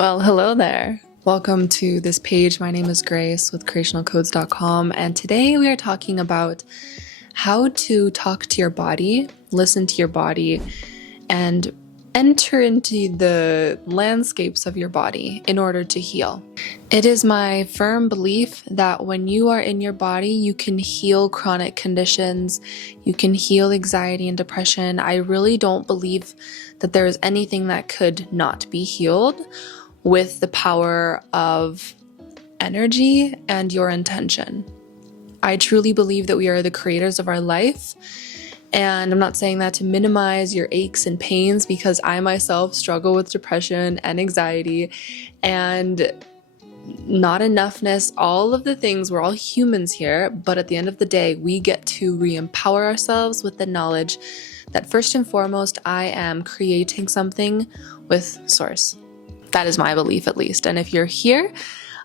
Well, hello there. Welcome to this page. My name is Grace with creationalcodes.com, and today we are talking about how to talk to your body, listen to your body, and enter into the landscapes of your body in order to heal. It is my firm belief that when you are in your body, you can heal chronic conditions, you can heal anxiety and depression. I really don't believe that there is anything that could not be healed with the power of energy and your intention. I truly believe that we are the creators of our life. And I'm not saying that to minimize your aches and pains, because I myself struggle with depression and anxiety and not enoughness, all of the things. We're all humans here, but at the end of the day, we get to re-empower ourselves with the knowledge that first and foremost, I am creating something with source. That is my belief, at least. And if you're here,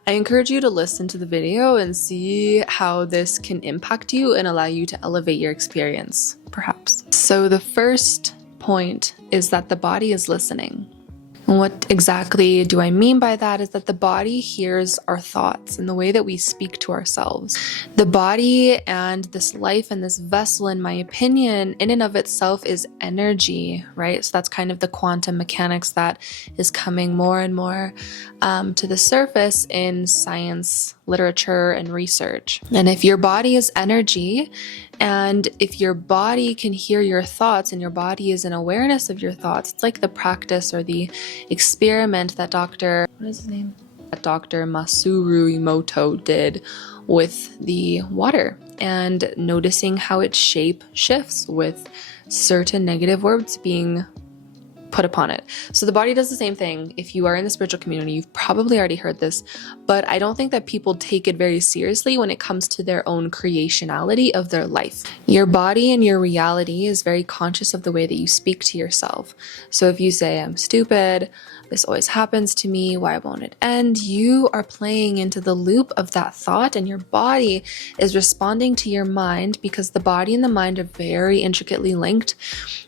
I encourage you to listen to the video and see how this can impact you and allow you to elevate your experience, perhaps. So the first point is that the body is listening. And what exactly do I mean by that is that the body hears our thoughts and the way that we speak to ourselves. The body and this life and this vessel, in my opinion, in and of itself is energy, right? So that's kind of the quantum mechanics that is coming more and more to the surface in science, literature, and research. And if your body is energy, and if your body can hear your thoughts and your body is in awareness of your thoughts, it's like the practice or the experiment that Dr. Masaru Emoto did with the water, and noticing how its shape shifts with certain negative words being put upon it. So the body does the same thing. If you are in the spiritual community, you've probably already heard this, but I don't think that people take it very seriously when it comes to their own creationality of their life. Your body and your reality is very conscious of the way that you speak to yourself. So if you say, I'm stupid, this always happens to me, why won't it end? You are playing into the loop of that thought, and your body is responding to your mind, because the body and the mind are very intricately linked.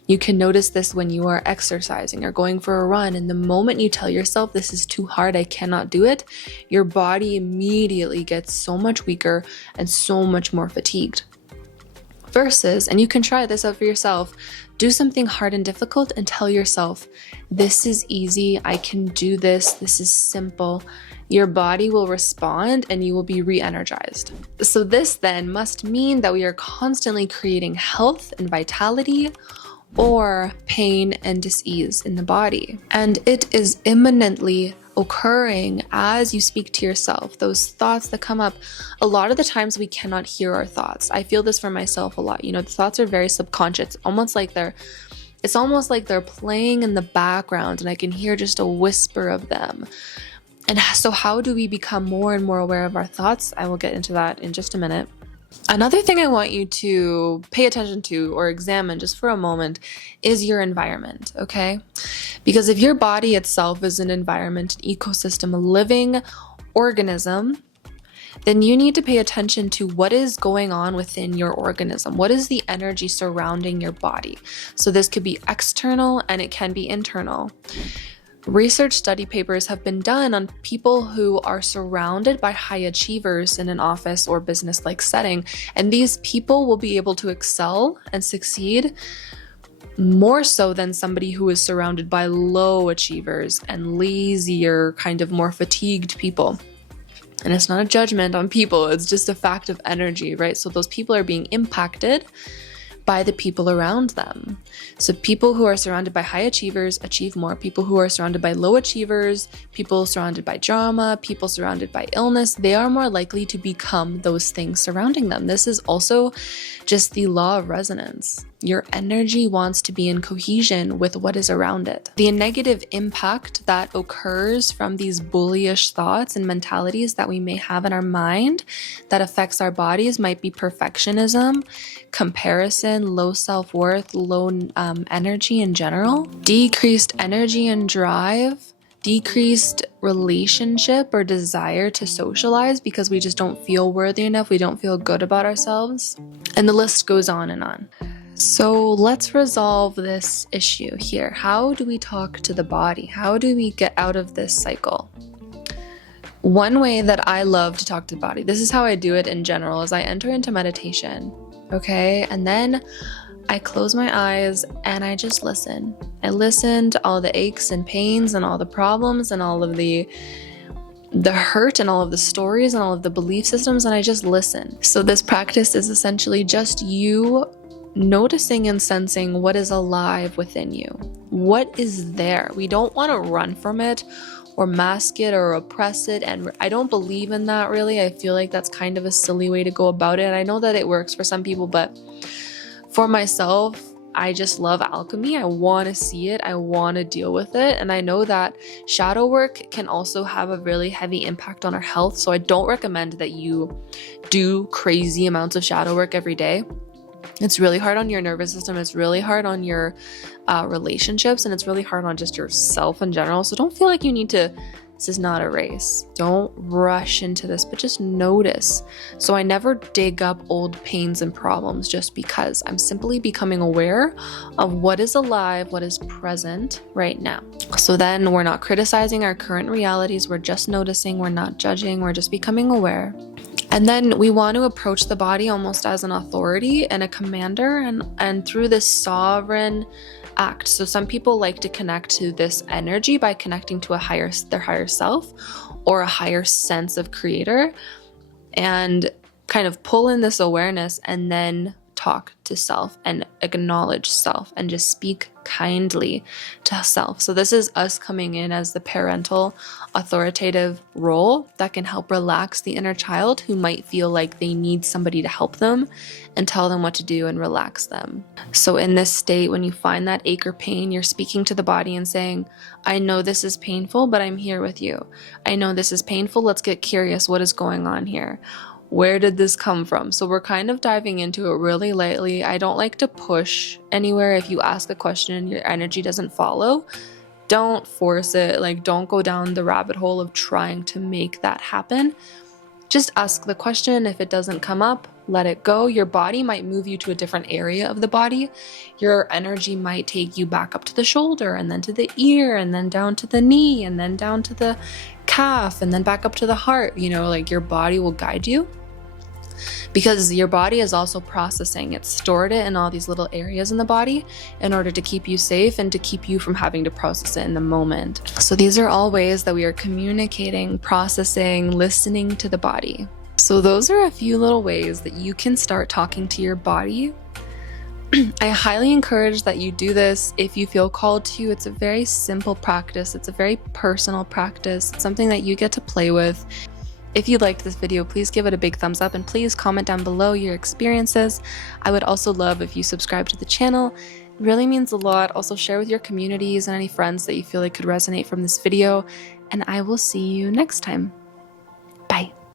You can notice this when you are exercising or going for a run, and the moment you tell yourself this is too hard, I cannot do it, your body immediately gets so much weaker and so much more fatigued. Versus, and you can try this out for yourself, do something hard and difficult and tell yourself, this is easy, I can do this, this is simple. Your body will respond and you will be re-energized. So this then must mean that we are constantly creating health and vitality, or pain and dis-ease in the body. And it is imminently occurring as you speak to yourself. Those thoughts that come up, a lot of the times we cannot hear our thoughts. I feel this for myself a lot. You know, the thoughts are very subconscious, it's almost like they're playing in the background, and I can hear just a whisper of them. And so how do we become more and more aware of our thoughts? I will get into that in just a minute. Another thing I want you to pay attention to or examine just for a moment is your environment, okay? Because if your body itself is an environment, an ecosystem, a living organism, then you need to pay attention to what is going on within your organism. What is the energy surrounding your body? So this could be external and it can be internal. Research study papers have been done on people who are surrounded by high achievers in an office or business-like setting, and these people will be able to excel and succeed more so than somebody who is surrounded by low achievers and lazier, kind of more fatigued people. And it's not a judgment on people, it's just a fact of energy, right? So those people are being impacted by the people around them. So people who are surrounded by high achievers achieve more. People who are surrounded by low achievers, people surrounded by drama, people surrounded by illness, they are more likely to become those things surrounding them. This is also just the law of resonance. Your energy wants to be in cohesion with what is around it. The negative impact that occurs from these bullish thoughts and mentalities that we may have in our mind that affects our bodies might be perfectionism, comparison, low self-worth, low energy in general, decreased energy and drive, decreased relationship or desire to socialize because we just don't feel worthy enough, we don't feel good about ourselves, and the list goes on and on. So let's resolve this issue here. How do we talk to the body? How do we get out of this cycle? One way that I love to talk to the body, this is how I do it in general, is I enter into meditation, okay? And then I close my eyes and I just listen. I listen to all the aches and pains and all the problems and all of the hurt and all of the stories and all of the belief systems, and I just listen. So this practice is essentially just you noticing and sensing what is alive within you. What is there? We don't want to run from it or mask it or oppress it, and I don't believe in that really. I feel like that's kind of a silly way to go about it, and I know that it works for some people, but for myself, I just love alchemy. I want to see it. I want to deal with it. And I know that shadow work can also have a really heavy impact on our health. So I don't recommend that you do crazy amounts of shadow work every day. It's really hard on your nervous system. It's really hard on your relationships. And it's really hard on just yourself in general. So don't feel like you need to. This is not a race. Don't rush into this, but just notice. So I never dig up old pains and problems just because. I'm simply becoming aware of what is alive, what is present right now. So then we're not criticizing our current realities. We're just noticing. We're not judging. We're just becoming aware. And then we want to approach the body almost as an authority and a commander, and through this sovereign act. So some people like to connect to this energy by connecting to their higher self or a higher sense of creator, and kind of pull in this awareness and then talk to self and acknowledge self and just speak kindly to self. So this is us coming in as the parental authoritative role that can help relax the inner child who might feel like they need somebody to help them and tell them what to do and relax them. So in this state, when you find that ache or pain, you're speaking to the body and saying, I know this is painful, but I'm here with you. I know this is painful. Let's get curious. What is going on here? Where did this come from? So we're kind of diving into it really lightly. I don't like to push anywhere. If you ask a question and your energy doesn't follow, don't force it. Like, don't go down the rabbit hole of trying to make that happen. Just ask the question. If it doesn't come up, let it go. Your body might move you to a different area of the body. Your energy might take you back up to the shoulder and then to the ear and then down to the knee and then down to the calf and then back up to the heart. You know, like your body will guide you, because your body is also processing. It's stored it in all these little areas in the body in order to keep you safe and to keep you from having to process it in the moment. So these are all ways that we are communicating, processing, listening to the body. So those are a few little ways that you can start talking to your body. I highly encourage that you do this if you feel called to. It's a very simple practice. It's a very personal practice. It's something that you get to play with. If you liked this video, please give it a big thumbs up and please comment down below your experiences. I would also love if you subscribe to the channel. It really means a lot. Also share with your communities and any friends that you feel like could resonate from this video, and I will see you next time.